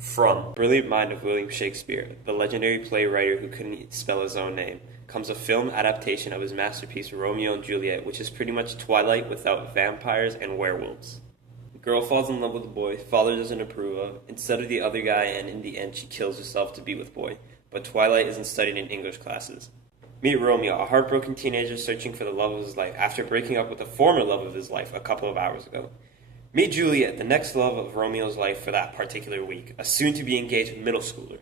From Brilliant Mind of William Shakespeare, the legendary playwright who couldn't spell his own name, comes a film adaptation of his masterpiece Romeo and Juliet, which is pretty much Twilight without vampires and werewolves. The girl falls in love with the boy, father doesn't approve of, instead of the other guy, and in the end she kills herself to be with boy, but Twilight isn't studied in English classes. Meet Romeo, a heartbroken teenager searching for the love of his life after breaking up with the former love of his life a couple of hours ago. Meet Juliet, the next love of Romeo's life for that particular week, a soon-to-be engaged middle schooler.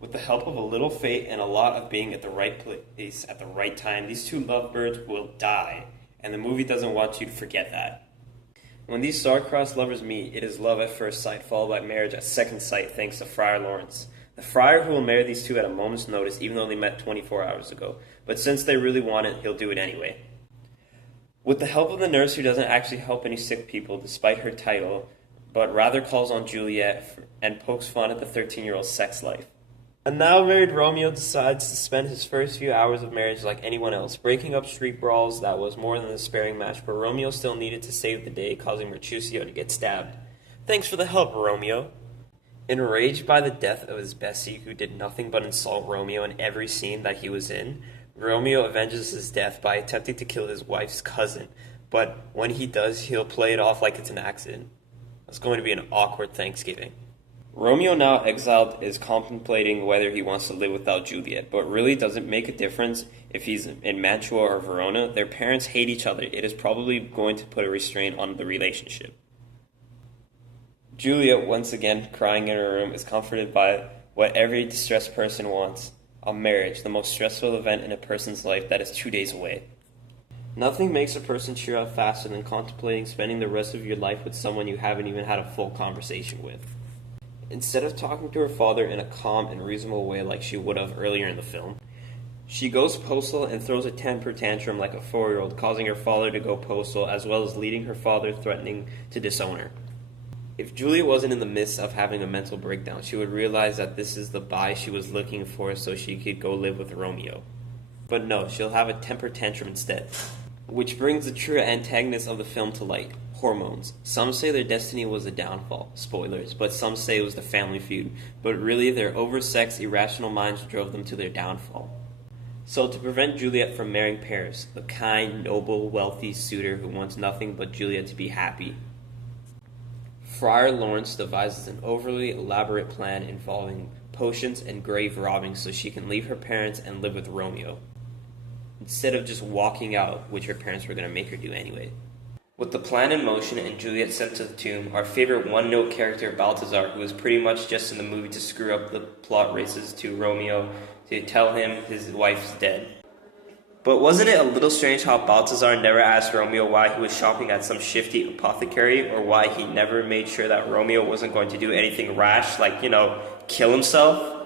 With the help of a little fate and a lot of being at the right place at the right time, these two lovebirds will die, and the movie doesn't want you to forget that. When these star-crossed lovers meet, it is love at first sight, followed by marriage at second sight thanks to Friar Lawrence, the friar who will marry these two at a moment's notice even though they met 24 hours ago, but since they really want it, he'll do it anyway. With the help of the nurse who doesn't actually help any sick people despite her title, but rather calls on Juliet and pokes fun at the 13-year-old's sex life. A now married Romeo decides to spend his first few hours of marriage like anyone else, breaking up street brawls that was more than a sparing match, but Romeo still needed to save the day, causing Mercutio to get stabbed. Thanks for the help, Romeo. Enraged by the death of his Bessie, who did nothing but insult Romeo in every scene that he was in, Romeo avenges his death by attempting to kill his wife's cousin, but when he does, he'll play it off like it's an accident. It's going to be an awkward Thanksgiving. Romeo, now exiled, is contemplating whether he wants to live without Juliet, but really doesn't make a difference if he's in Mantua or Verona. Their parents hate each other. It is probably going to put a restraint on the relationship. Juliet, once again crying in her room, is comforted by what every distressed person wants: a marriage, the most stressful event in a person's life that is 2 days away. Nothing makes a person cheer up faster than contemplating spending the rest of your life with someone you haven't even had a full conversation with. Instead of talking to her father in a calm and reasonable way like she would have earlier in the film, she goes postal and throws a temper tantrum like a 4-year-old, causing her father to go postal, as well as leading her father threatening to disown her. If Julia wasn't in the midst of having a mental breakdown, she would realize that this is the bye she was looking for so she could go live with Romeo. But no, she'll have a temper tantrum instead. Which brings the true antagonist of the film to light: hormones. Some say their destiny was a downfall, spoilers, but some say it was the family feud, but really their oversexed, irrational minds drove them to their downfall. So to prevent Juliet from marrying Paris, the kind, noble, wealthy suitor who wants nothing but Juliet to be happy, Friar Lawrence devises an overly elaborate plan involving potions and grave robbing so she can leave her parents and live with Romeo, instead of just walking out, which her parents were going to make her do anyway. With the plan in motion and Juliet sent to the tomb, our favorite one-note character Balthazar, who is pretty much just in the movie to screw up the plot, races to Romeo to tell him his wife's dead. But wasn't it a little strange how Balthazar never asked Romeo why he was shopping at some shifty apothecary, or why he never made sure that Romeo wasn't going to do anything rash, like, kill himself?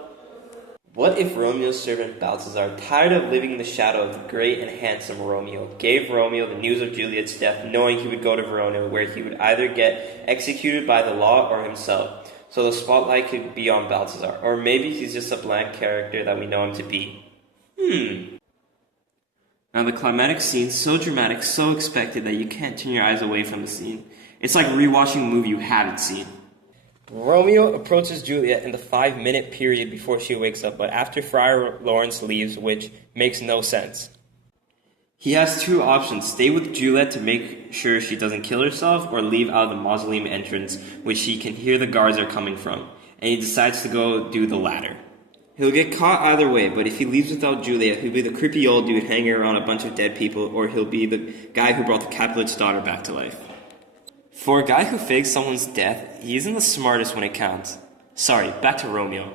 What if Romeo's servant Balthazar, tired of living in the shadow of the great and handsome Romeo, gave Romeo the news of Juliet's death, knowing he would go to Verona, where he would either get executed by the law or himself, so the spotlight could be on Balthazar? Or maybe he's just a blank character that we know him to be. Now the climatic scene, so dramatic, so expected that you can't turn your eyes away from the scene. It's like rewatching a movie you haven't seen. Romeo approaches Juliet in the 5-minute period before she wakes up, but after Friar Lawrence leaves, which makes no sense. He has two options: stay with Juliet to make sure she doesn't kill herself, or leave out of the mausoleum entrance, which he can hear the guards are coming from, and he decides to go do the latter. He'll get caught either way, but if he leaves without Juliet, he'll be the creepy old dude hanging around a bunch of dead people, or he'll be the guy who brought the Capulet's daughter back to life. For a guy who fakes someone's death, he isn't the smartest when it counts. Sorry, back to Romeo.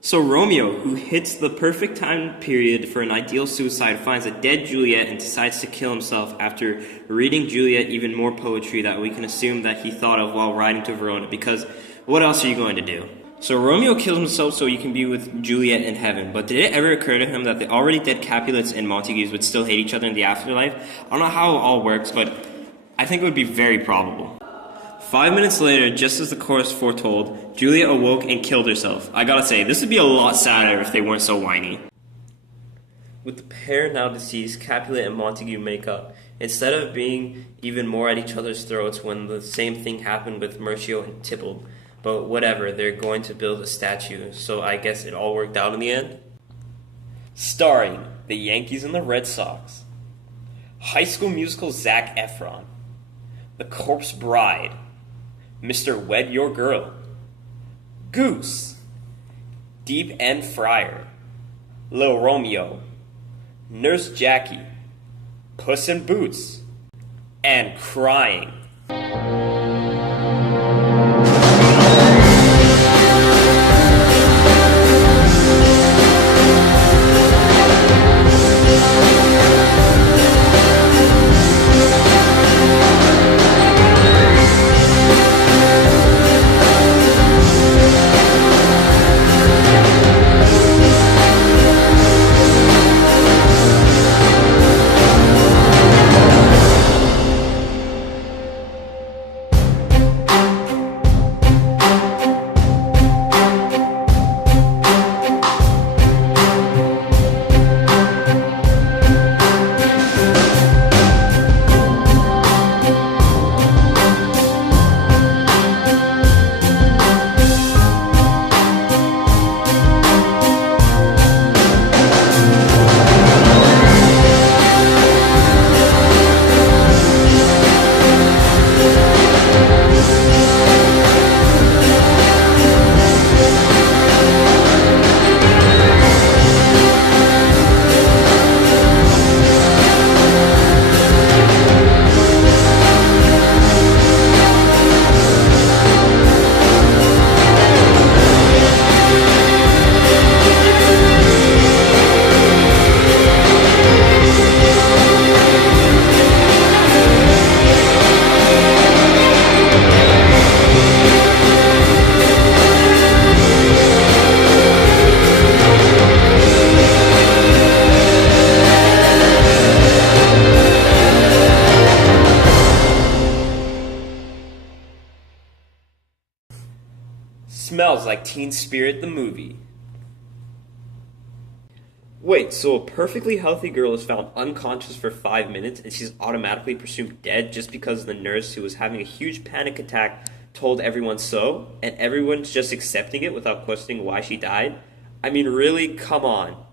So Romeo, who hits the perfect time period for an ideal suicide, finds a dead Juliet and decides to kill himself after reading Juliet even more poetry that we can assume that he thought of while riding to Verona, because what else are you going to do? So Romeo kills himself so he can be with Juliet in heaven, but did it ever occur to him that the already dead Capulets and Montagues would still hate each other in the afterlife? I don't know how it all works, but I think it would be very probable. 5 minutes later, just as the chorus foretold, Juliet awoke and killed herself. I gotta say, this would be a lot sadder if they weren't so whiny. With the pair now deceased, Capulet and Montague make up, instead of being even more at each other's throats when the same thing happened with Mercio and Tybalt. But whatever, they're going to build a statue, so I guess it all worked out in the end. Starring the Yankees and the Red Sox, High School Musical Zac Efron, The Corpse Bride, Mr. Wed Your Girl, Goose, Deep End Fryer, Lil Romeo, Nurse Jackie, Puss in Boots, and Crying. Smells like Teen Spirit the movie. Wait, so a perfectly healthy girl is found unconscious for 5 minutes and she's automatically presumed dead just because the nurse who was having a huge panic attack told everyone so, and everyone's just accepting it without questioning why she died? I mean, really? Come on.